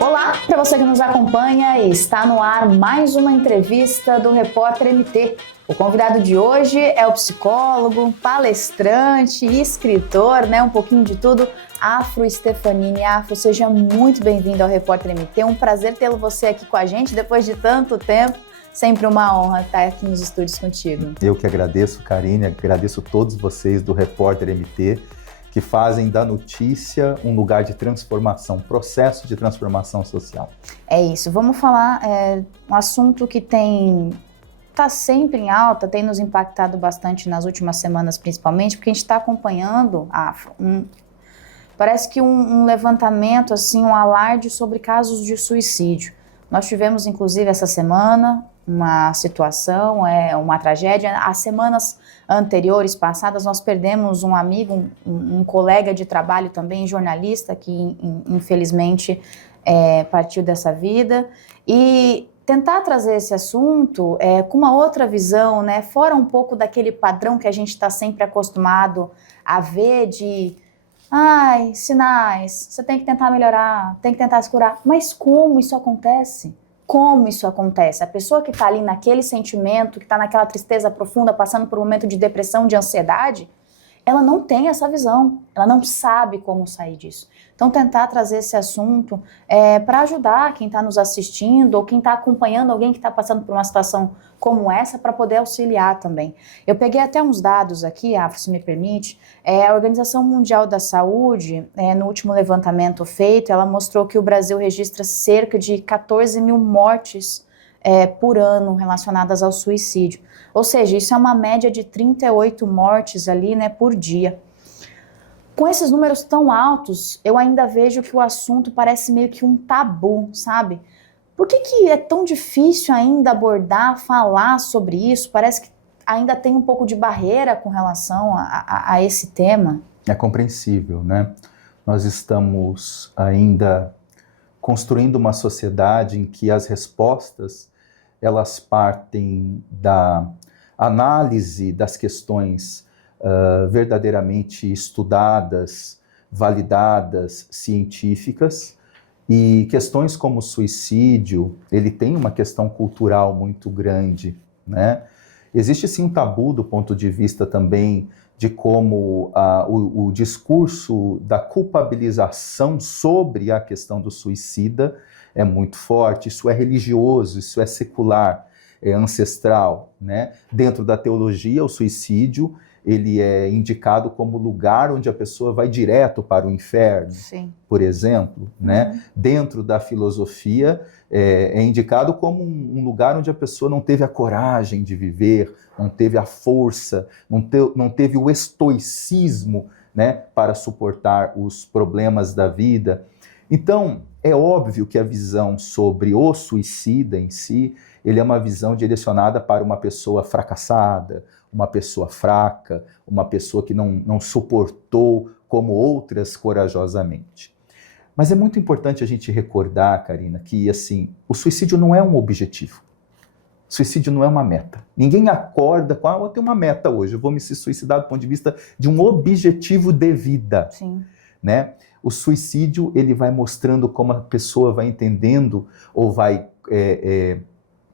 Olá, para você que nos acompanha, está no ar mais uma entrevista do Repórter MT. O convidado de hoje é o psicólogo, palestrante e escritor, um pouquinho de tudo, Afro Stefanini. Afro, seja muito bem-vindo ao Repórter MT. Um prazer tê-lo você aqui com a gente depois de tanto tempo. Sempre uma honra estar aqui nos estúdios contigo. Eu que agradeço, Karine, agradeço todos vocês do Repórter MT, que fazem da notícia um lugar de transformação, um processo de transformação social. É isso, vamos falar um assunto que está sempre em alta, tem nos impactado bastante nas últimas semanas, principalmente, porque a gente está acompanhando, parece que um levantamento, assim, um alarde sobre casos de suicídio. Nós tivemos, inclusive, essa semana, uma situação, uma tragédia. As semanas anteriores, passadas, nós perdemos um amigo, um colega de trabalho também, jornalista, que infelizmente partiu dessa vida. E tentar trazer esse assunto com uma outra visão, fora um pouco daquele padrão que a gente está sempre acostumado a ver de sinais, você tem que tentar melhorar, tem que tentar se curar. Mas como isso acontece? Como isso acontece? A pessoa que está ali naquele sentimento, que está naquela tristeza profunda, passando por um momento de depressão, de ansiedade, ela não tem essa visão, ela não sabe como sair disso. Então, tentar trazer esse assunto para ajudar quem está nos assistindo ou quem está acompanhando alguém que está passando por uma situação como essa, para poder auxiliar também. Eu peguei até uns dados aqui, Afro, se me permite. A Organização Mundial da Saúde, no último levantamento feito, ela mostrou que o Brasil registra cerca de 14 mil mortes por ano relacionadas ao suicídio. Ou seja, isso é uma média de 38 mortes ali, por dia. Com esses números tão altos, eu ainda vejo que o assunto parece meio que um tabu, sabe? Por que é tão difícil ainda abordar, falar sobre isso? Parece que ainda tem um pouco de barreira com relação a esse tema. É compreensível, né? Nós estamos ainda construindo uma sociedade em que as respostas, elas partem da análise das questões verdadeiramente estudadas, validadas, científicas, e questões como o suicídio, ele tem uma questão cultural muito grande, né? Existe sim um tabu do ponto de vista também de como o discurso da culpabilização sobre a questão do suicida é muito forte. Isso é religioso, isso é secular, é ancestral, né? Dentro da teologia, o suicídio ele é indicado como lugar onde a pessoa vai direto para o inferno, sim, por exemplo, né? Dentro da filosofia é indicado como um lugar onde a pessoa não teve a coragem de viver, não teve a força, não teve o estoicismo, né, para suportar os problemas da vida. Então, é óbvio que a visão sobre o suicida em si, ele é uma visão direcionada para uma pessoa fracassada, uma pessoa fraca, uma pessoa que não suportou como outras corajosamente. Mas é muito importante a gente recordar, Karina, que assim, o suicídio não é um objetivo. O suicídio não é uma meta. Ninguém acorda com, eu tenho uma meta hoje, eu vou me suicidar do ponto de vista de um objetivo de vida. Sim. Né? O suicídio, ele vai mostrando como a pessoa vai entendendo ou vai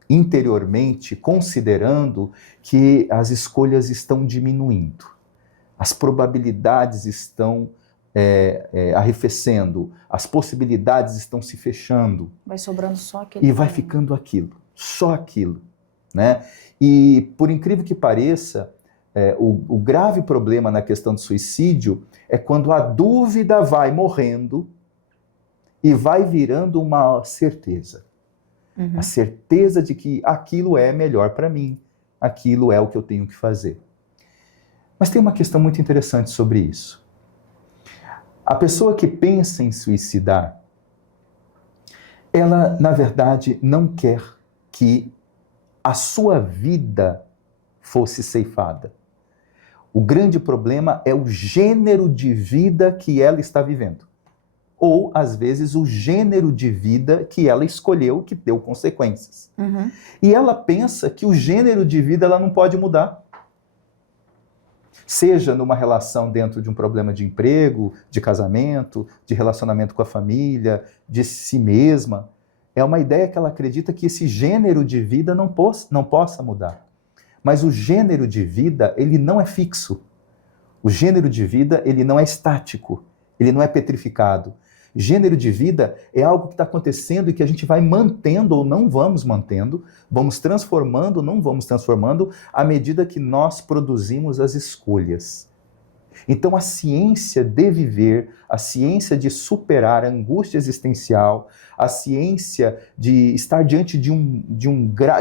interiormente considerando que as escolhas estão diminuindo, as probabilidades estão arrefecendo, as possibilidades estão se fechando. Vai sobrando só aquilo. E vai ficando aquilo, só aquilo, né? E por incrível que pareça, o grave problema na questão do suicídio é quando a dúvida vai morrendo e vai virando uma certeza. A certeza de que aquilo é melhor para mim, aquilo é o que eu tenho que fazer. Mas tem uma questão muito interessante sobre isso. A pessoa que pensa em suicidar, ela, na verdade, não quer que a sua vida fosse ceifada. O grande problema é o gênero de vida que ela está vivendo. Ou, às vezes, o gênero de vida que ela escolheu, que deu consequências. E ela pensa que o gênero de vida ela não pode mudar. Seja numa relação dentro de um problema de emprego, de casamento, de relacionamento com a família, de si mesma. É uma ideia que ela acredita que esse gênero de vida não possa mudar. Mas o gênero de vida, ele não é fixo. O gênero de vida, ele não é estático. Ele não é petrificado. Gênero de vida é algo que está acontecendo e que a gente vai mantendo ou não vamos mantendo, vamos transformando ou não vamos transformando à medida que nós produzimos as escolhas. Então a ciência de viver, a ciência de superar a angústia existencial, a ciência de estar diante de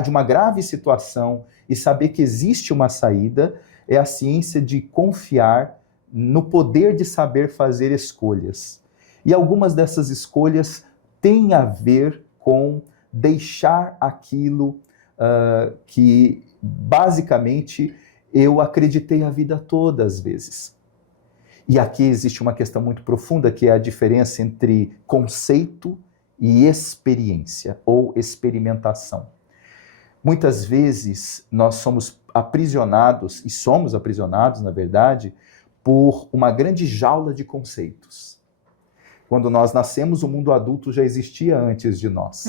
uma grave situação e saber que existe uma saída, é a ciência de confiar no poder de saber fazer escolhas. E algumas dessas escolhas têm a ver com deixar aquilo que, basicamente, eu acreditei a vida toda, às vezes. E aqui existe uma questão muito profunda, que é a diferença entre conceito e experiência, ou experimentação. Muitas vezes, nós somos aprisionados, e somos aprisionados, na verdade, por uma grande jaula de conceitos. Quando nós nascemos, o mundo adulto já existia antes de nós.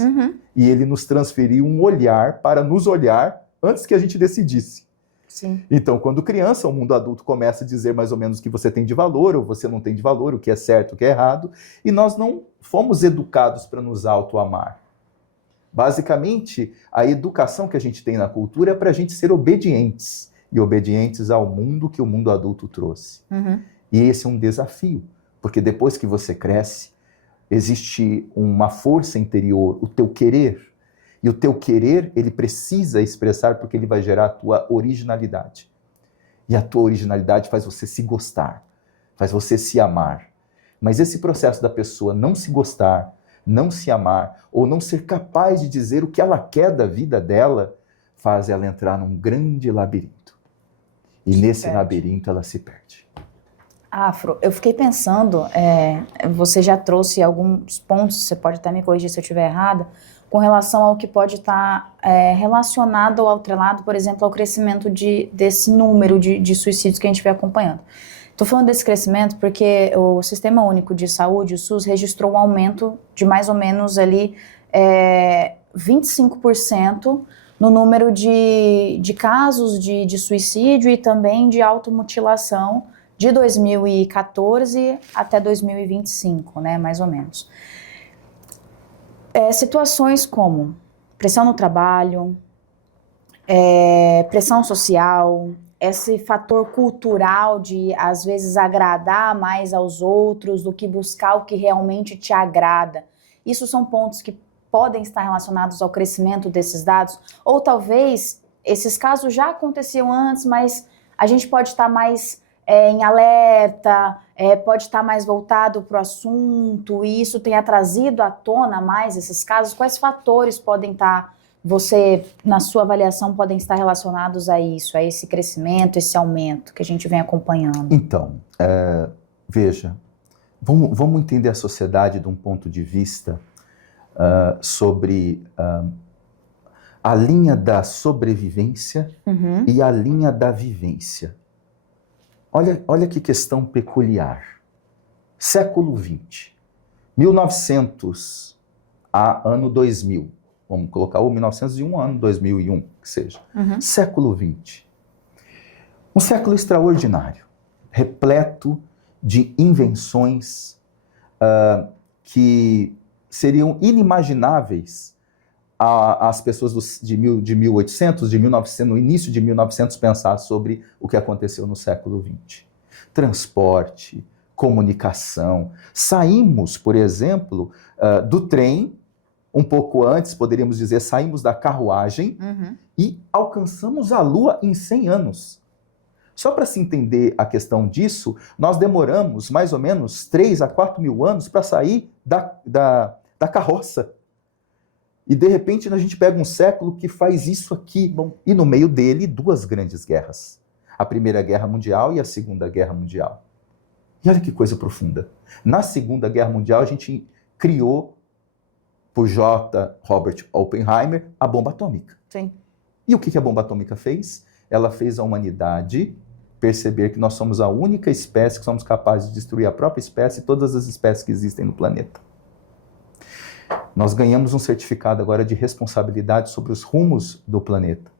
E ele nos transferiu um olhar para nos olhar antes que a gente decidisse. Sim. Então, quando criança, o mundo adulto começa a dizer mais ou menos o que você tem de valor ou você não tem de valor, o que é certo, o que é errado, e nós não fomos educados para nos auto-amar. Basicamente, a educação que a gente tem na cultura é para a gente ser obedientes, e obedientes ao mundo que o mundo adulto trouxe. E esse é um desafio. Porque depois que você cresce, existe uma força interior, o teu querer. E o teu querer, ele precisa expressar porque ele vai gerar a tua originalidade. E a tua originalidade faz você se gostar, faz você se amar. Mas esse processo da pessoa não se gostar, não se amar, ou não ser capaz de dizer o que ela quer da vida dela, faz ela entrar num grande labirinto. E nesse labirinto ela se perde. Afro, eu fiquei pensando, você já trouxe alguns pontos, você pode até me corrigir se eu estiver errada, com relação ao que pode estar relacionado ou atrelado, por exemplo, ao crescimento desse número de suicídios que a gente vem acompanhando. Estou falando desse crescimento porque o Sistema Único de Saúde, o SUS, registrou um aumento de mais ou menos ali 25% no número de casos de suicídio e também de automutilação de 2014 até 2025, né, mais ou menos. Situações como pressão no trabalho, pressão social, esse fator cultural de, às vezes, agradar mais aos outros do que buscar o que realmente te agrada. Isso são pontos que podem estar relacionados ao crescimento desses dados, ou talvez esses casos já aconteciam antes, mas a gente pode estar mais em alerta, pode estar mais voltado para o assunto, e isso tenha trazido à tona mais esses casos. Quais fatores podem estar, na sua avaliação, podem estar relacionados a isso, a esse crescimento, esse aumento que a gente vem acompanhando? Então, veja, vamos entender a sociedade de um ponto de vista sobre a linha da sobrevivência e a linha da vivência. Olha que questão peculiar. Século XX, 1900 a ano 2000. Vamos colocar o 1901, ano 2001, que seja. Século XX. Um século extraordinário, repleto de invenções que seriam inimagináveis às pessoas de 1800, de 1900, no início de 1900, pensar sobre o que aconteceu no século XX. Transporte, comunicação. Saímos, por exemplo, do trem, um pouco antes, poderíamos dizer, saímos da carruagem e alcançamos a Lua em 100 anos. Só para se entender a questão disso, nós demoramos mais ou menos 3 a 4 mil anos para sair da carroça. E, de repente, a gente pega um século que faz isso aqui. E, no meio dele, 2 grandes guerras. A Primeira Guerra Mundial e a Segunda Guerra Mundial. E olha que coisa profunda. Na Segunda Guerra Mundial, a gente criou, por J. Robert Oppenheimer, a bomba atômica. Sim. E o que a bomba atômica fez? Ela fez a humanidade perceber que nós somos a única espécie que somos capazes de destruir a própria espécie e todas as espécies que existem no planeta. Nós ganhamos um certificado agora de responsabilidade sobre os rumos do planeta.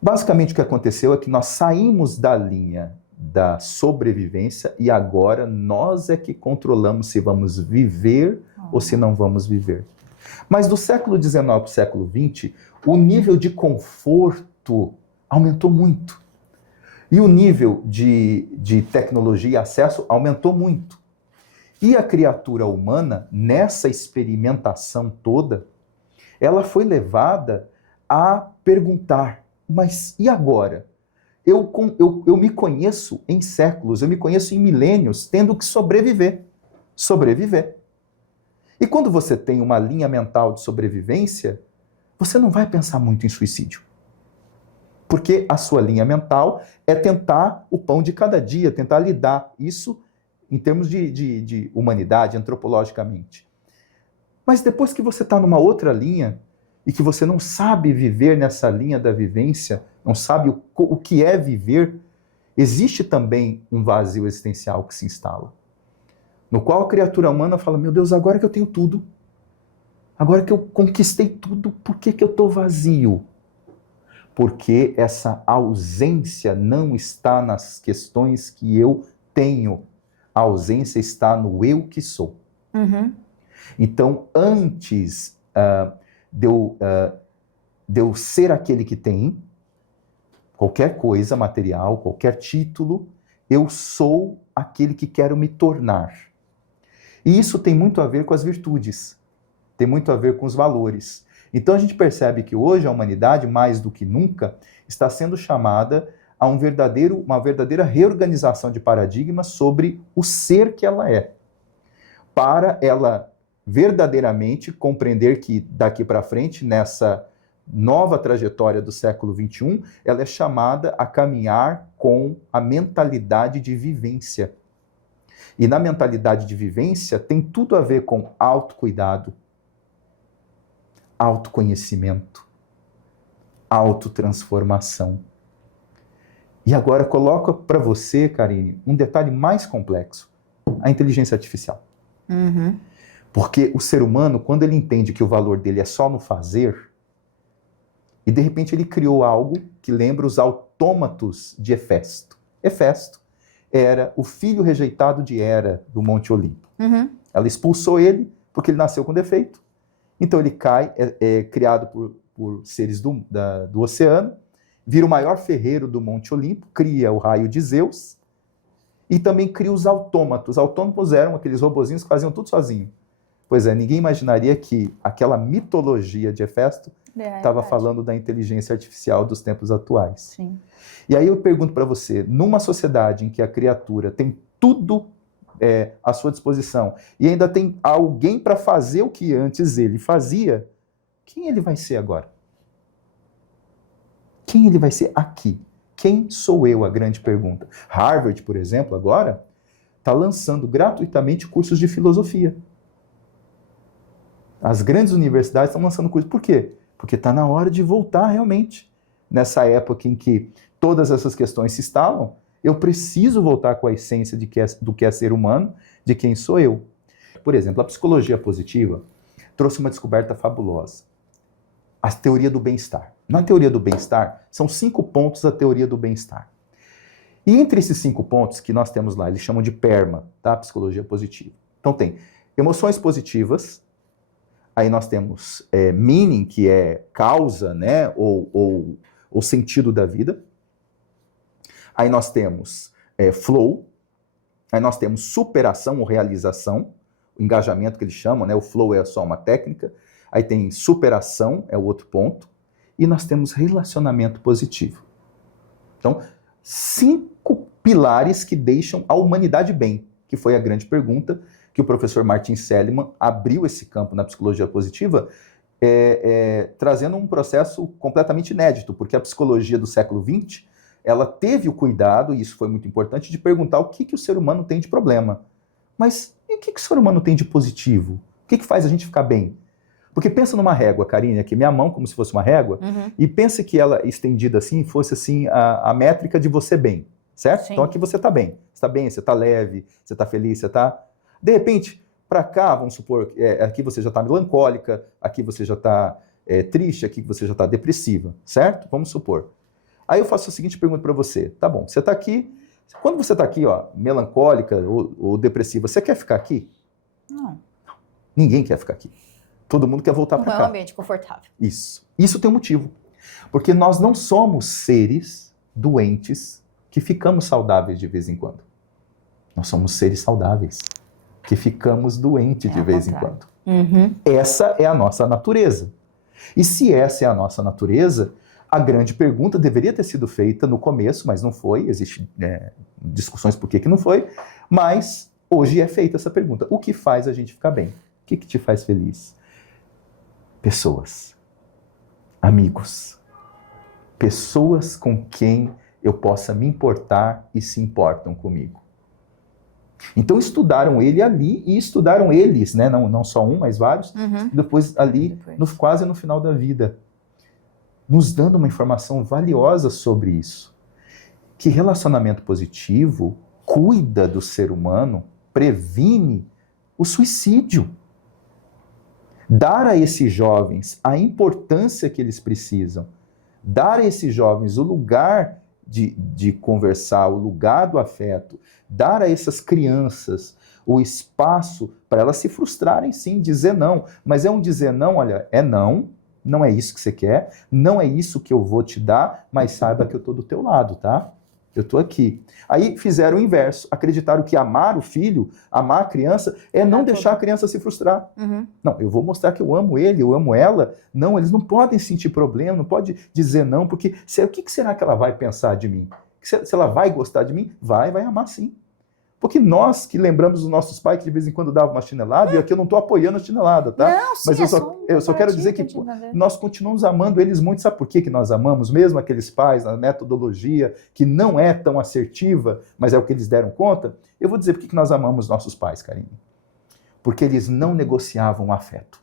Basicamente o que aconteceu é que nós saímos da linha da sobrevivência e agora nós é que controlamos se vamos viver ou se não vamos viver. Mas do século XIX para o século XX, o nível de conforto aumentou muito. E o nível de tecnologia e acesso aumentou muito. E a criatura humana, nessa experimentação toda, ela foi levada a perguntar, mas e agora? Eu me conheço em séculos, eu me conheço em milênios, tendo que sobreviver. Sobreviver. E quando você tem uma linha mental de sobrevivência, você não vai pensar muito em suicídio. Porque a sua linha mental é tentar o pão de cada dia, tentar lidar isso em termos de humanidade, antropologicamente. Mas depois que você está numa outra linha e que você não sabe viver nessa linha da vivência, não sabe o que é viver, existe também um vazio existencial que se instala. No qual a criatura humana fala, meu Deus, agora que eu tenho tudo, agora que eu conquistei tudo, por que eu estou vazio? Porque essa ausência não está nas questões que eu tenho. A ausência está no eu que sou. Uhum. Então, antes de eu ser aquele que tem, qualquer coisa material, qualquer título, eu sou aquele que quero me tornar. E isso tem muito a ver com as virtudes, tem muito a ver com os valores. Então a gente percebe que hoje a humanidade, mais do que nunca, está sendo chamada a uma verdadeira reorganização de paradigmas sobre o ser que ela é, para ela verdadeiramente compreender que daqui para frente, nessa nova trajetória do século XXI, ela é chamada a caminhar com a mentalidade de vivência. E na mentalidade de vivência tem tudo a ver com autocuidado, autoconhecimento, autotransformação. E agora coloca para você, Karine, um detalhe mais complexo, a inteligência artificial. Uhum. Porque o ser humano, quando ele entende que o valor dele é só no fazer, e de repente ele criou algo que lembra os autômatos de Hefesto. Hefesto era o filho rejeitado de Hera, do Monte Olimpo. Uhum. Ela expulsou ele porque ele nasceu com defeito. Então ele cai, é criado por seres do oceano, vira o maior ferreiro do Monte Olimpo, cria o raio de Zeus e também cria os autômatos. Autômatos eram aqueles robozinhos que faziam tudo sozinho. Pois é, ninguém imaginaria que aquela mitologia de Hefesto estava falando da inteligência artificial dos tempos atuais. Sim. E aí eu pergunto para você, numa sociedade em que a criatura tem tudo à sua disposição e ainda tem alguém para fazer o que antes ele fazia, quem ele vai ser agora? Quem ele vai ser aqui? Quem sou eu? A grande pergunta. Harvard, por exemplo, agora está lançando gratuitamente cursos de filosofia. As grandes universidades estão lançando cursos. Por quê? Porque está na hora de voltar realmente. Nessa época em que todas essas questões se instalam, eu preciso voltar com a essência do que é ser humano, de quem sou eu. Por exemplo, a psicologia positiva trouxe uma descoberta fabulosa. A teoria do bem-estar. Na teoria do bem-estar, são 5 pontos da teoria do bem-estar. E entre esses 5 pontos que nós temos lá, eles chamam de PERMA, tá? Psicologia positiva. Então tem emoções positivas, aí nós temos meaning, que é causa, né? ou sentido da vida. Aí nós temos flow, aí nós temos superação ou realização, o engajamento que eles chamam, né? O flow é só uma técnica. Aí tem superação, é o outro ponto. E nós temos relacionamento positivo. Então, 5 pilares que deixam a humanidade bem, que foi a grande pergunta que o professor Martin Seligman abriu esse campo na psicologia positiva, trazendo um processo completamente inédito, porque a psicologia do século XX, ela teve o cuidado, e isso foi muito importante, de perguntar o que o ser humano tem de problema. Mas e o que o ser humano tem de positivo? O que faz a gente ficar bem? Porque pensa numa régua, Karine, aqui, minha mão como se fosse uma régua, e pensa que ela estendida assim, fosse assim a métrica de você bem, certo? Sim. Então aqui você está bem, você está leve, você está feliz, você está... De repente, para cá, vamos supor, aqui você já está melancólica, aqui você já está triste, aqui você já está depressiva, certo? Vamos supor. Aí eu faço a seguinte pergunta para você, tá bom, você está aqui, quando você está aqui, ó, melancólica ou depressiva, você quer ficar aqui? Não. Ninguém quer ficar aqui. Todo mundo quer voltar para cá. Não é um ambiente confortável. Isso tem um motivo. Porque nós não somos seres doentes que ficamos saudáveis de vez em quando. Nós somos seres saudáveis que ficamos doentes de vez em quando. Essa é a nossa natureza. E se essa é a nossa natureza, a grande pergunta deveria ter sido feita no começo, mas não foi. Existem discussões por que não foi. Mas hoje é feita essa pergunta. O que faz a gente ficar bem? O que te faz feliz? Pessoas, amigos, pessoas com quem eu possa me importar e se importam comigo. Então estudaram ele ali e estudaram eles, né? Não só um, mas vários, depois ali, quase no final da vida, nos dando uma informação valiosa sobre isso. Que relacionamento positivo cuida do ser humano, previne o suicídio. Dar a esses jovens a importância que eles precisam, dar a esses jovens o lugar de conversar, o lugar do afeto, dar a essas crianças o espaço para elas se frustrarem sim, dizer não. Mas é um dizer não, olha, não é isso que você quer, não é isso que eu vou te dar, mas saiba que eu estou do teu lado, tá? Eu estou aqui. Aí fizeram o inverso, acreditaram que amar o filho, amar a criança, é não deixar a criança se frustrar. Não, eu vou mostrar que eu amo ele, eu amo ela. Não, eles não podem sentir problema, não pode dizer não, porque o que será que ela vai pensar de mim? Se ela vai gostar de mim? Vai amar sim. Porque nós que lembramos dos nossos pais que de vez em quando davam uma chinelada, e aqui eu não estou apoiando a chinelada, tá? Não, sim, mas eu só quero dizer que nós continuamos amando eles muito. Sabe por que nós amamos? Mesmo aqueles pais, na metodologia que não é tão assertiva, mas é o que eles deram conta. Eu vou dizer por que nós amamos nossos pais, Karine. Porque eles não negociavam o afeto.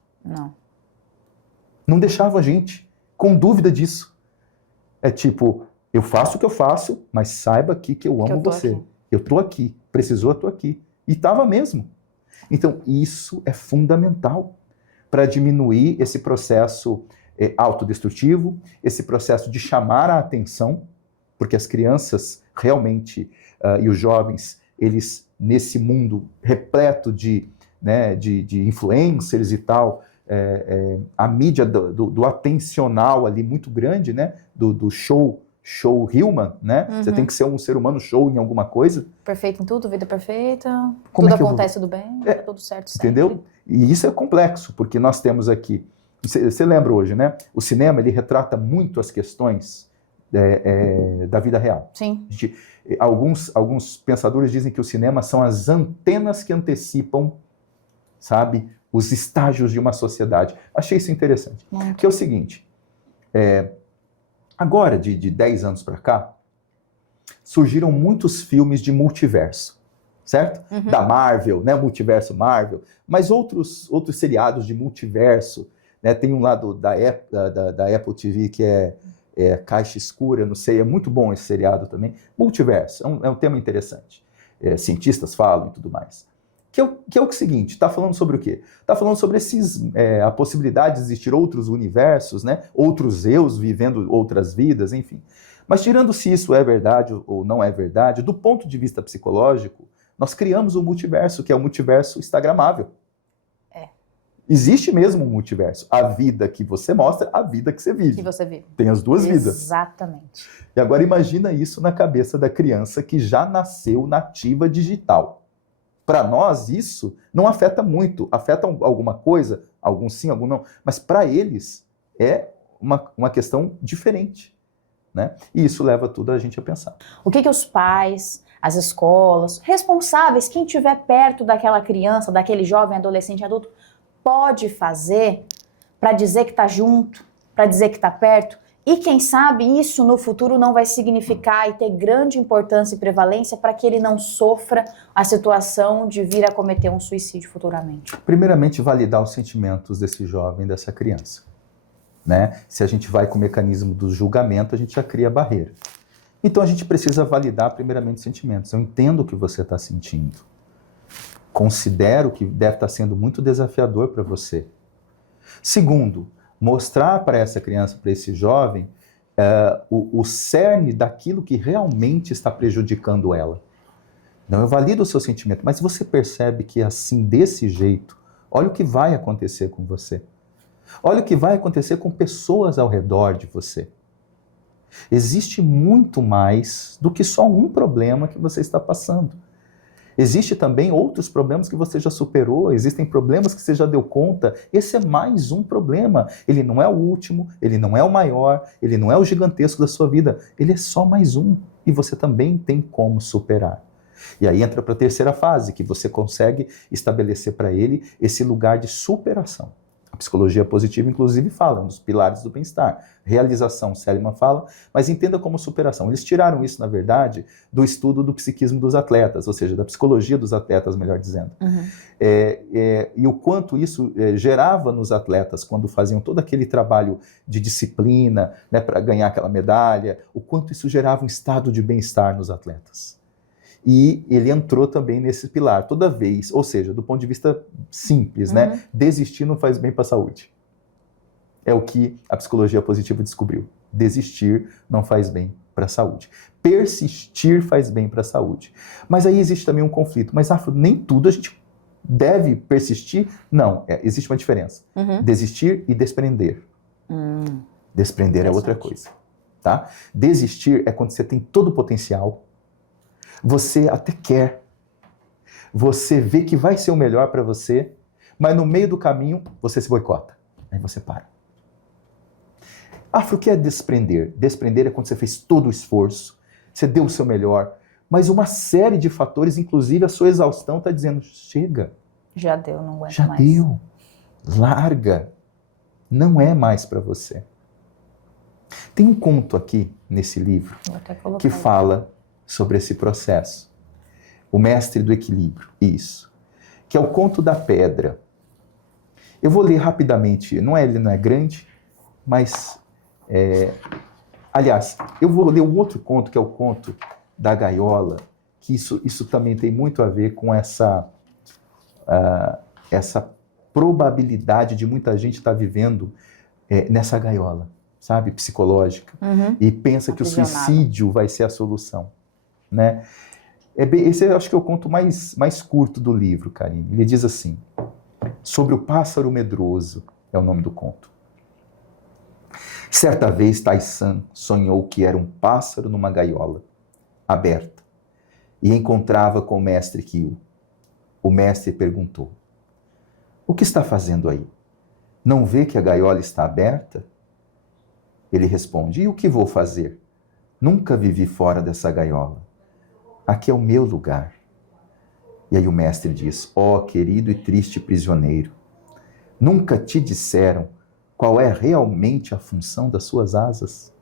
Não deixavam a gente com dúvida disso. É tipo, eu faço o que eu faço, mas saiba aqui que eu amo você. Eu estou aqui. Precisou, eu estou aqui. E estava mesmo. Então, isso é fundamental para diminuir esse processo autodestrutivo, esse processo de chamar a atenção, porque as crianças realmente, e os jovens, eles, nesse mundo repleto de influencers e tal, a mídia do atencional ali muito grande, né, do show human, né? Você tem que ser um ser humano show em alguma coisa. Perfeito em tudo, vida perfeita, tudo acontece tudo bem, tá tudo certo sempre. Entendeu? E isso é complexo, porque nós temos aqui, você lembra hoje, né? O cinema, ele retrata muito as questões da vida real. Sim. Alguns pensadores dizem que o cinema são as antenas que antecipam, sabe, os estágios de uma sociedade. Achei isso interessante. Que é o seguinte, agora, de 10 anos para cá, surgiram muitos filmes de multiverso, certo? Da Marvel, né? Multiverso Marvel, mas outros seriados de multiverso, né? Tem um lá da Apple TV que é Caixa Escura, não sei, é muito bom esse seriado também. Multiverso, é um tema interessante. Cientistas falam e tudo mais. Que é o seguinte, está falando sobre o quê? Está falando sobre a possibilidade de existir outros universos, né? Outros eus vivendo outras vidas, enfim. Mas tirando se isso é verdade ou não é verdade, do ponto de vista psicológico, nós criamos um multiverso, que é o multiverso instagramável. Existe mesmo um multiverso. A vida que você mostra, a vida que você vive. Que você vive. Tem as duas vidas. Exatamente. E agora imagina isso na cabeça da criança que já nasceu nativa digital. Para nós, isso não afeta muito. Afeta alguma coisa, alguns sim, alguns não. Mas para eles é uma questão diferente, né? E isso leva tudo a gente a pensar. O que os pais, as escolas, responsáveis, quem estiver perto daquela criança, daquele jovem, adolescente, adulto, pode fazer para dizer que está junto, para dizer que está perto E quem sabe isso no futuro não vai significar e ter grande importância e prevalência para que ele não sofra a situação de vir a cometer um suicídio futuramente. Primeiramente, validar os sentimentos desse jovem, dessa criança. Né? Se a gente vai com o mecanismo do julgamento, a gente já cria barreira. Então a gente precisa validar primeiramente os sentimentos. Eu entendo o que você está sentindo. Considero que deve estar sendo muito desafiador para você. Segundo, mostrar para essa criança, para esse jovem, o cerne daquilo que realmente está prejudicando ela. Não, eu valido o seu sentimento, mas você percebe que assim, desse jeito, olha o que vai acontecer com você. Olha o que vai acontecer com pessoas ao redor de você. Existe muito mais do que só um problema que você está passando. Existe também outros problemas que você já superou, existem problemas que você já deu conta. Esse é mais um problema. Ele não é o último, ele não é o maior, ele não é o gigantesco da sua vida. Ele é só mais um e você também tem como superar. E aí entra para a terceira fase, que você consegue estabelecer para ele esse lugar de superação. A psicologia positiva, inclusive, fala, um dos pilares do bem-estar. Realização, Seligman fala, mas entenda como superação. Eles tiraram isso, na verdade, do estudo do psiquismo dos atletas, ou seja, da psicologia dos atletas, melhor dizendo. Uhum. E o quanto isso gerava nos atletas, quando faziam todo aquele trabalho de disciplina, né, para ganhar aquela medalha, o quanto isso gerava um estado de bem-estar nos atletas. E ele entrou também nesse pilar, toda vez, ou seja, do ponto de vista simples, né? Desistir não faz bem para a saúde. É o que a psicologia positiva descobriu. Desistir não faz bem para a saúde. Persistir faz bem para a saúde. Mas aí existe também um conflito. Mas, Afro, nem tudo a gente deve persistir? Não, existe uma diferença. Desistir e desprender. Desprender é outra coisa. Tá? Desistir é quando você tem todo o potencial, você até quer, você vê que vai ser o melhor para você, mas no meio do caminho você se boicota, aí você para. Afro, o que é desprender? Desprender é quando você fez todo o esforço, você deu o seu melhor, mas uma série de fatores, inclusive a sua exaustão, está dizendo, chega. Já deu, não aguento já mais. Já deu, larga, não é mais para você. Tem um conto aqui nesse livro que fala sobre esse processo. O Mestre do Equilíbrio, isso. Que é o Conto da Pedra. Eu vou ler rapidamente, ele não é grande, mas... aliás, eu vou ler um outro conto, que é o Conto da Gaiola, que isso também tem muito a ver com essa probabilidade de muita gente estar vivendo nessa gaiola, sabe, psicológica, e pensa que o suicídio vai ser a solução. Né? Esse eu acho que é o conto mais curto do livro, Karine. Ele diz assim, sobre o pássaro medroso, é o nome do conto. Certa vez, Tai-san sonhou que era um pássaro numa gaiola, aberta, e encontrava com o mestre Kyu. O mestre perguntou, o que está fazendo aí? Não vê que a gaiola está aberta? Ele responde, e o que vou fazer? Nunca vivi fora dessa gaiola. Aqui é o meu lugar. E aí o mestre diz, querido e triste prisioneiro, nunca te disseram qual é realmente a função das suas asas?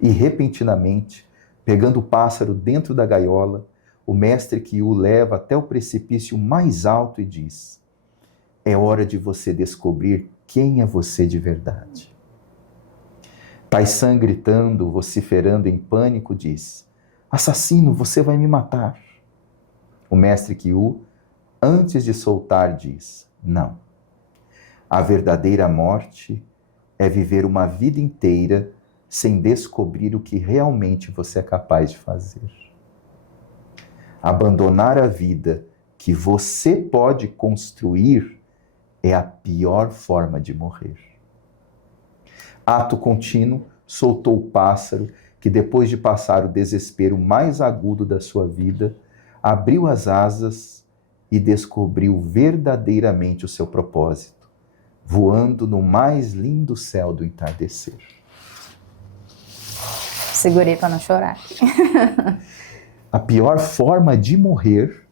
E repentinamente, pegando o pássaro dentro da gaiola, o mestre que o leva até o precipício mais alto e diz, é hora de você descobrir quem é você de verdade. Tai-san, gritando, vociferando em pânico, diz, assassino, você vai me matar. O mestre Kyu, antes de soltar, diz, não. A verdadeira morte é viver uma vida inteira sem descobrir o que realmente você é capaz de fazer. Abandonar a vida que você pode construir é a pior forma de morrer. Ato contínuo, soltou o pássaro que, depois de passar o desespero mais agudo da sua vida, abriu as asas e descobriu verdadeiramente o seu propósito, voando no mais lindo céu do entardecer. Segurei para não chorar. A pior forma de morrer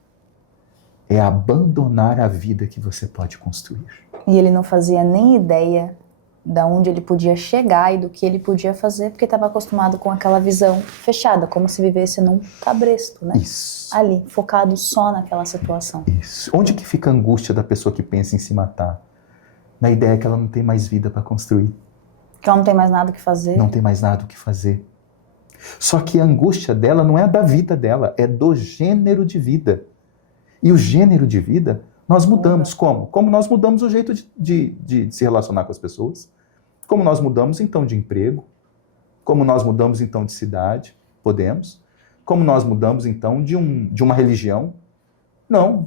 é abandonar a vida que você pode construir. E ele não fazia nem ideia da onde ele podia chegar e do que ele podia fazer, porque estava acostumado com aquela visão fechada, como se vivesse num cabresto, né? Isso. Ali, focado só naquela situação. Isso. Onde que fica a angústia da pessoa que pensa em se matar? Na ideia que ela não tem mais vida para construir. Que ela não tem mais nada o que fazer. Não tem mais nada o que fazer. Só que a angústia dela não é a da vida dela, é do gênero de vida. E o gênero de vida, nós mudamos. Como? Como nós mudamos o jeito de se relacionar com as pessoas. Como nós mudamos, então, de emprego. Como nós mudamos, então, de cidade. Podemos. Como nós mudamos, então, de uma religião. Não.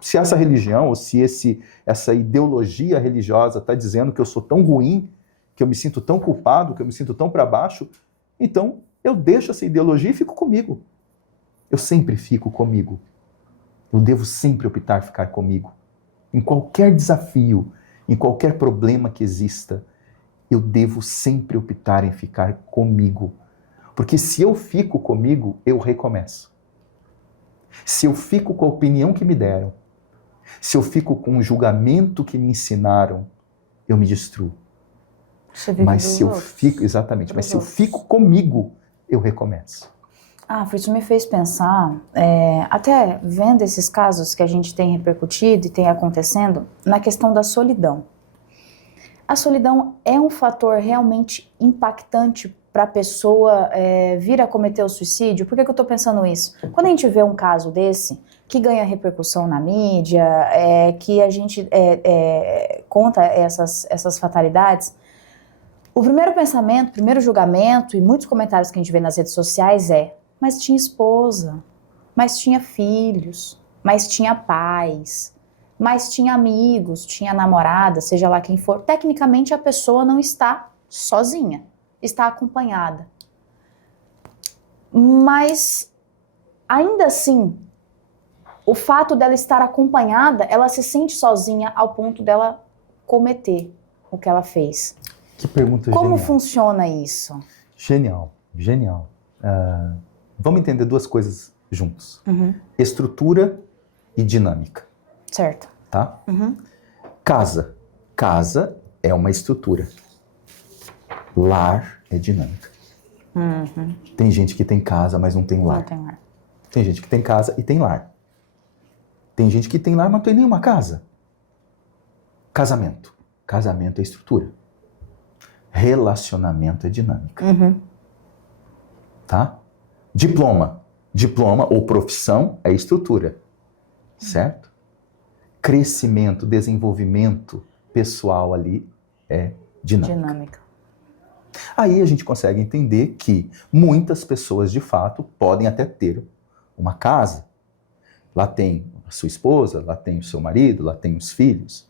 Se essa religião, ou se essa ideologia religiosa está dizendo que eu sou tão ruim, que eu me sinto tão culpado, que eu me sinto tão para baixo, então eu deixo essa ideologia e fico comigo. Eu sempre fico comigo. Eu devo sempre optar ficar comigo. Em qualquer desafio, em qualquer problema que exista, eu devo sempre optar em ficar comigo. Porque se eu fico comigo, eu recomeço. Se eu fico com a opinião que me deram, se eu fico com o julgamento que me ensinaram, eu me destruo. Mas se eu fico, exatamente, mas se eu fico comigo, eu recomeço. Isso me fez pensar, até vendo esses casos que a gente tem repercutido e tem acontecendo, na questão da solidão. A solidão é um fator realmente impactante para a pessoa vir a cometer o suicídio? Por que eu estou pensando isso? Quando a gente vê um caso desse, que ganha repercussão na mídia, que a gente conta essas fatalidades, o primeiro pensamento, o primeiro julgamento e muitos comentários que a gente vê nas redes sociais mas tinha esposa, mas tinha filhos, mas tinha pais, mas tinha amigos, tinha namorada, seja lá quem for. Tecnicamente a pessoa não está sozinha, está acompanhada. Mas ainda assim, o fato dela estar acompanhada, ela se sente sozinha ao ponto dela cometer o que ela fez. Que pergunta Como genial. funciona isso? Genial. Vamos entender duas coisas juntos. Estrutura e dinâmica. Certo. Tá? Casa. Casa é uma estrutura. Lar é dinâmica. Tem gente que tem casa, mas não tem lar. Não tem lar. Tem gente que tem casa e tem lar. Tem gente que tem lar, mas não tem nenhuma casa. Casamento. Casamento é estrutura. Relacionamento é dinâmica. Tá? Diploma. Diploma ou profissão é estrutura. Certo? Crescimento, desenvolvimento pessoal ali é dinâmica. Aí a gente consegue entender que muitas pessoas, de fato, podem até ter uma casa. Lá tem a sua esposa, lá tem o seu marido, lá tem os filhos.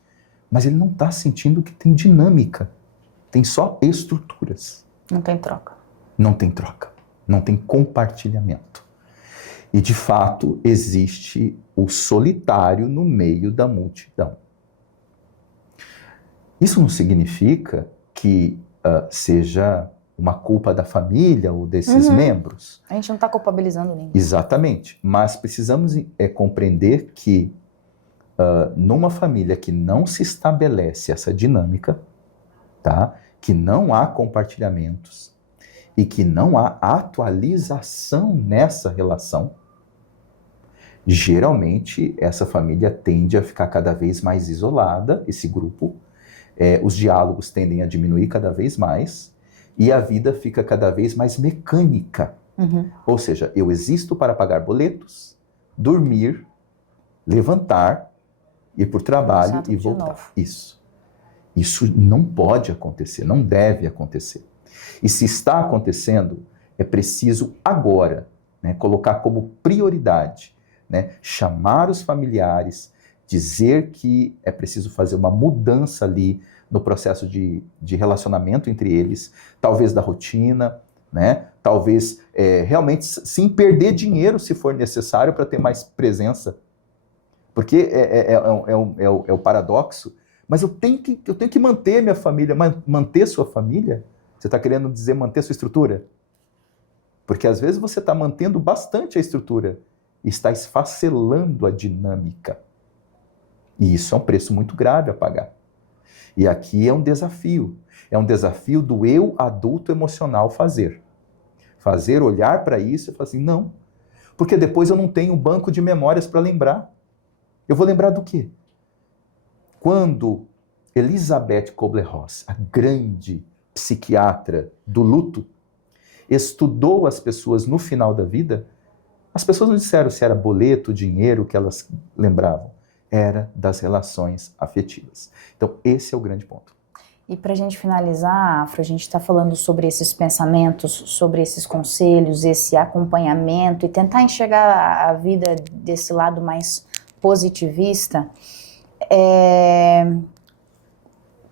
Mas ele não está sentindo que tem dinâmica. Tem só estruturas. Não tem troca. Não tem troca. Não tem compartilhamento. E, de fato, existe o solitário no meio da multidão. Isso não significa que seja uma culpa da família ou desses membros. A gente não está culpabilizando ninguém. Exatamente. Mas precisamos compreender que numa família que não se estabelece essa dinâmica, tá? Que não há compartilhamentos e que não há atualização nessa relação, geralmente essa família tende a ficar cada vez mais isolada, esse grupo, os diálogos tendem a diminuir cada vez mais e a vida fica cada vez mais mecânica. Ou seja, eu existo para pagar boletos, dormir, levantar, ir para o trabalho e voltar. Isso não pode acontecer, não deve acontecer. E se está acontecendo, é preciso agora, né, colocar como prioridade, né, chamar os familiares, dizer que é preciso fazer uma mudança ali no processo de relacionamento entre eles, talvez da rotina, né, talvez realmente sim perder dinheiro se for necessário para ter mais presença. Porque é o paradoxo, mas eu tenho que manter minha família, manter sua família. Você está querendo dizer manter sua estrutura? Porque às vezes você está mantendo bastante a estrutura e está esfacelando a dinâmica. E isso é um preço muito grave a pagar. E aqui é um desafio. É um desafio do eu adulto emocional fazer. Fazer, olhar para isso e falar assim, não. Porque depois eu não tenho um banco de memórias para lembrar. Eu vou lembrar do quê? Quando Elizabeth Kubler-Ross, a grande psiquiatra do luto, estudou as pessoas no final da vida, as pessoas não disseram se era boleto, dinheiro que elas lembravam. Era das relações afetivas. Então, esse é o grande ponto. E para a gente finalizar, Afro, a gente está falando sobre esses pensamentos, sobre esses conselhos, esse acompanhamento e tentar enxergar a vida desse lado mais positivista.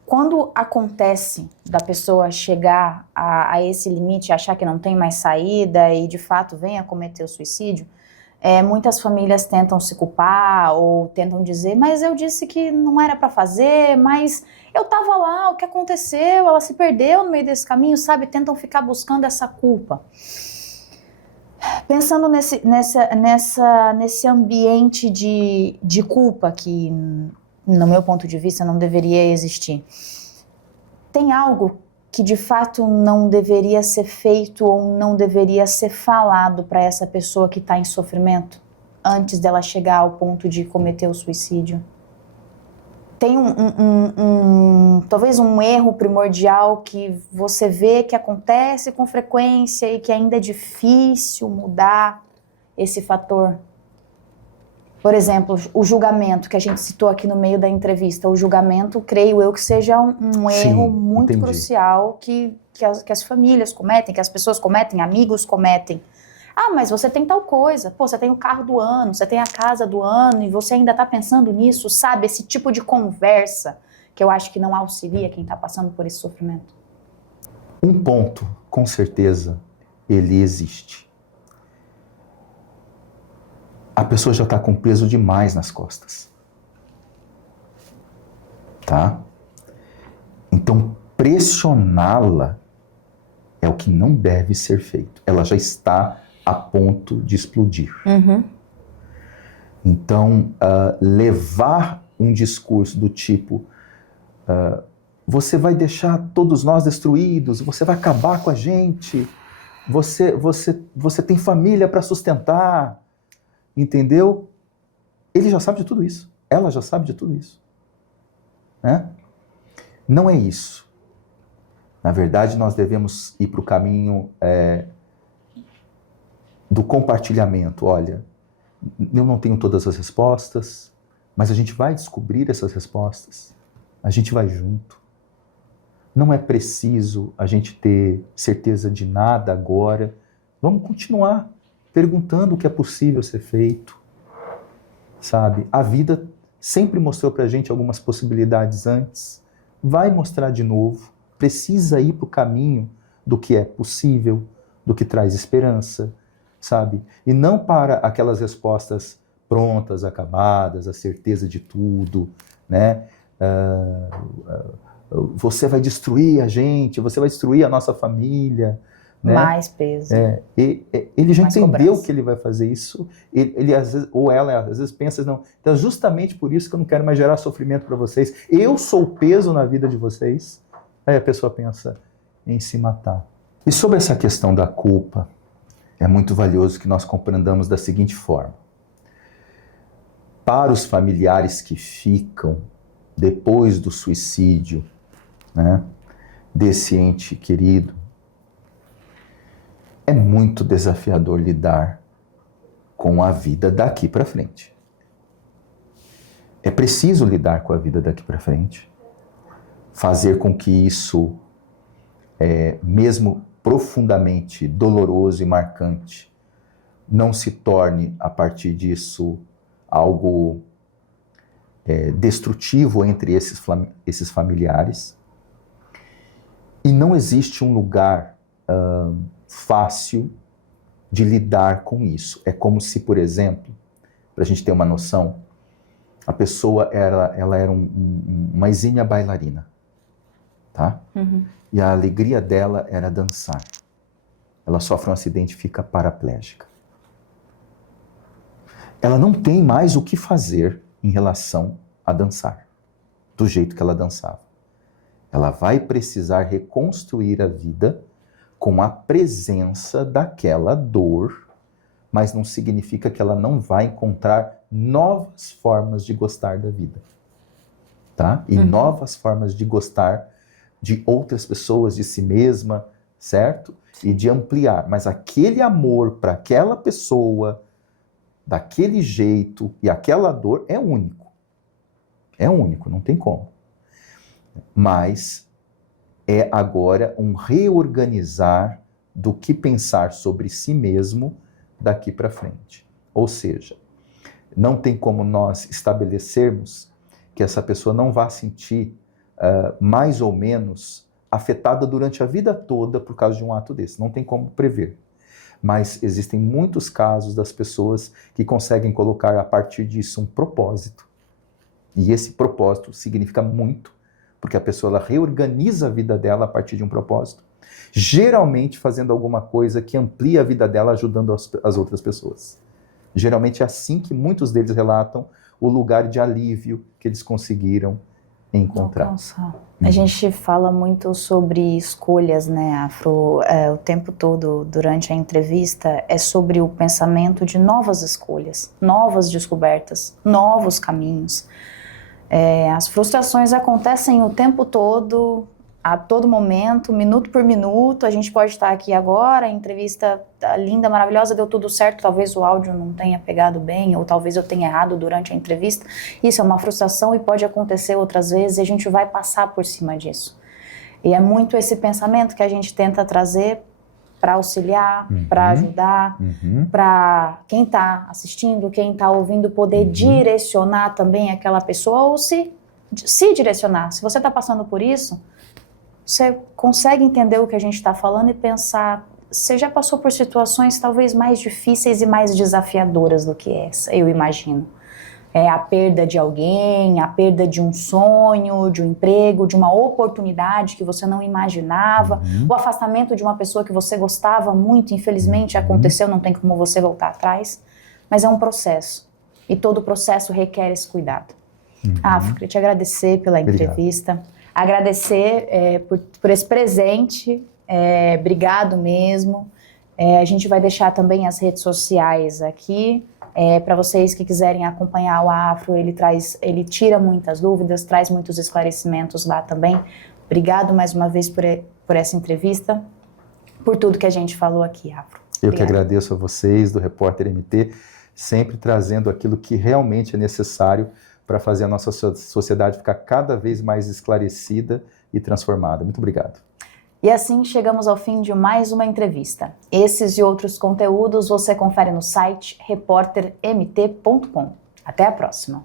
Quando acontece da pessoa chegar a esse limite, achar que não tem mais saída e de fato vem a cometer o suicídio, muitas famílias tentam se culpar ou tentam dizer, mas eu disse que não era para fazer, mas eu estava lá, o que aconteceu? Ela se perdeu no meio desse caminho, sabe? Tentam ficar buscando essa culpa. Pensando nesse ambiente de culpa que, no meu ponto de vista, não deveria existir. Tem algo que de fato não deveria ser feito ou não deveria ser falado para essa pessoa que está em sofrimento antes dela chegar ao ponto de cometer o suicídio? Tem talvez um erro primordial que você vê que acontece com frequência e que ainda é difícil mudar esse fator? Por exemplo, o julgamento que a gente citou aqui no meio da entrevista, o julgamento, creio eu, que seja um erro muito crucial que as famílias cometem, que as pessoas cometem, amigos cometem. Ah, mas você tem tal coisa, pô, você tem o carro do ano, você tem a casa do ano e você ainda está pensando nisso, sabe? Esse tipo de conversa que eu acho que não auxilia quem está passando por esse sofrimento. Um ponto, com certeza, ele existe. A pessoa já está com peso demais nas costas. Tá? Então, pressioná-la é o que não deve ser feito. Ela já está a ponto de explodir. Uhum. Então, levar um discurso do tipo, você vai deixar todos nós destruídos, você vai acabar com a gente, você tem família para sustentar, entendeu? Ele já sabe de tudo isso, ela já sabe de tudo isso. Né? Não é isso. Na verdade, nós devemos ir para o caminho do compartilhamento. Olha, eu não tenho todas as respostas, mas a gente vai descobrir essas respostas. A gente vai junto. Não é preciso a gente ter certeza de nada agora. Vamos continuar perguntando o que é possível ser feito. Sabe? A vida sempre mostrou pra gente algumas possibilidades antes. Vai mostrar de novo. Precisa ir para o caminho do que é possível, do que traz esperança, sabe? E não para aquelas respostas prontas, acabadas, a certeza de tudo, né? Você vai destruir a gente, você vai destruir a nossa família. Né? Mais peso. Ele já mais entendeu cobrança. Que ele vai fazer isso, ele às vezes, ou ela às vezes pensa, não, então justamente por isso que eu não quero mais gerar sofrimento para vocês, eu sou o peso na vida de vocês. Aí a pessoa pensa em se matar. E sobre essa questão da culpa, é muito valioso que nós compreendamos da seguinte forma. Para os familiares que ficam depois do suicídio, né, desse ente querido, é muito desafiador lidar com a vida daqui para frente. É preciso lidar com a vida daqui para frente, fazer com que isso, mesmo profundamente doloroso e marcante, não se torne, a partir disso, algo destrutivo entre esses familiares. E não existe um lugar fácil de lidar com isso. É como se, por exemplo, para a gente ter uma noção, a pessoa ela era uma exímia bailarina, tá? Uhum. E a alegria dela era dançar. Ela sofre um acidente e fica paraplégica. Ela não tem mais o que fazer em relação a dançar, do jeito que ela dançava. Ela vai precisar reconstruir a vida com a presença daquela dor, mas não significa que ela não vai encontrar novas formas de gostar da vida, tá? E novas formas de gostar de outras pessoas, de si mesma, certo? E de ampliar. Mas aquele amor para aquela pessoa, daquele jeito e aquela dor é único. É único, não tem como. Mas é agora um reorganizar do que pensar sobre si mesmo daqui para frente. Ou seja, não tem como nós estabelecermos que essa pessoa não vá sentir mais ou menos afetada durante a vida toda por causa de um ato desse. Não tem como prever. Mas existem muitos casos das pessoas que conseguem colocar a partir disso um propósito. E esse propósito significa muito, porque a pessoa ela reorganiza a vida dela a partir de um propósito, geralmente fazendo alguma coisa que amplia a vida dela, ajudando as outras pessoas. Geralmente é assim que muitos deles relatam o lugar de alívio que eles conseguiram encontrar. A gente fala muito sobre escolhas, né, Afro, o tempo todo durante a entrevista, é sobre o pensamento de novas escolhas, novas descobertas, novos caminhos. As frustrações acontecem o tempo todo, a todo momento, minuto por minuto. A gente pode estar aqui agora, a entrevista linda, maravilhosa, deu tudo certo, talvez o áudio não tenha pegado bem, ou talvez eu tenha errado durante a entrevista. Isso é uma frustração e pode acontecer outras vezes, e a gente vai passar por cima disso. E é muito esse pensamento que a gente tenta trazer para auxiliar, para ajudar, para quem está assistindo, quem está ouvindo, poder direcionar também aquela pessoa, ou se direcionar. Se você está passando por isso, você consegue entender o que a gente está falando e pensar, você já passou por situações talvez mais difíceis e mais desafiadoras do que essa, eu imagino. A perda de alguém, a perda de um sonho, de um emprego, de uma oportunidade que você não imaginava, o afastamento de uma pessoa que você gostava muito, infelizmente aconteceu, não tem como você voltar atrás, mas é um processo, e todo processo requer esse cuidado. Afro, queria te agradecer pela entrevista. Obrigado. Agradecer por esse presente, obrigado mesmo. A gente vai deixar também as redes sociais aqui, para vocês que quiserem acompanhar o Afro, ele tira muitas dúvidas, traz muitos esclarecimentos lá também. Obrigado mais uma vez por essa entrevista, por tudo que a gente falou aqui, Afro. Eu que agradeço a vocês do Repórter MT, sempre trazendo aquilo que realmente é necessário para fazer a nossa sociedade ficar cada vez mais esclarecida e transformada. Muito obrigado. E assim chegamos ao fim de mais uma entrevista. Esses e outros conteúdos você confere no site repórtermt.com. Até a próxima.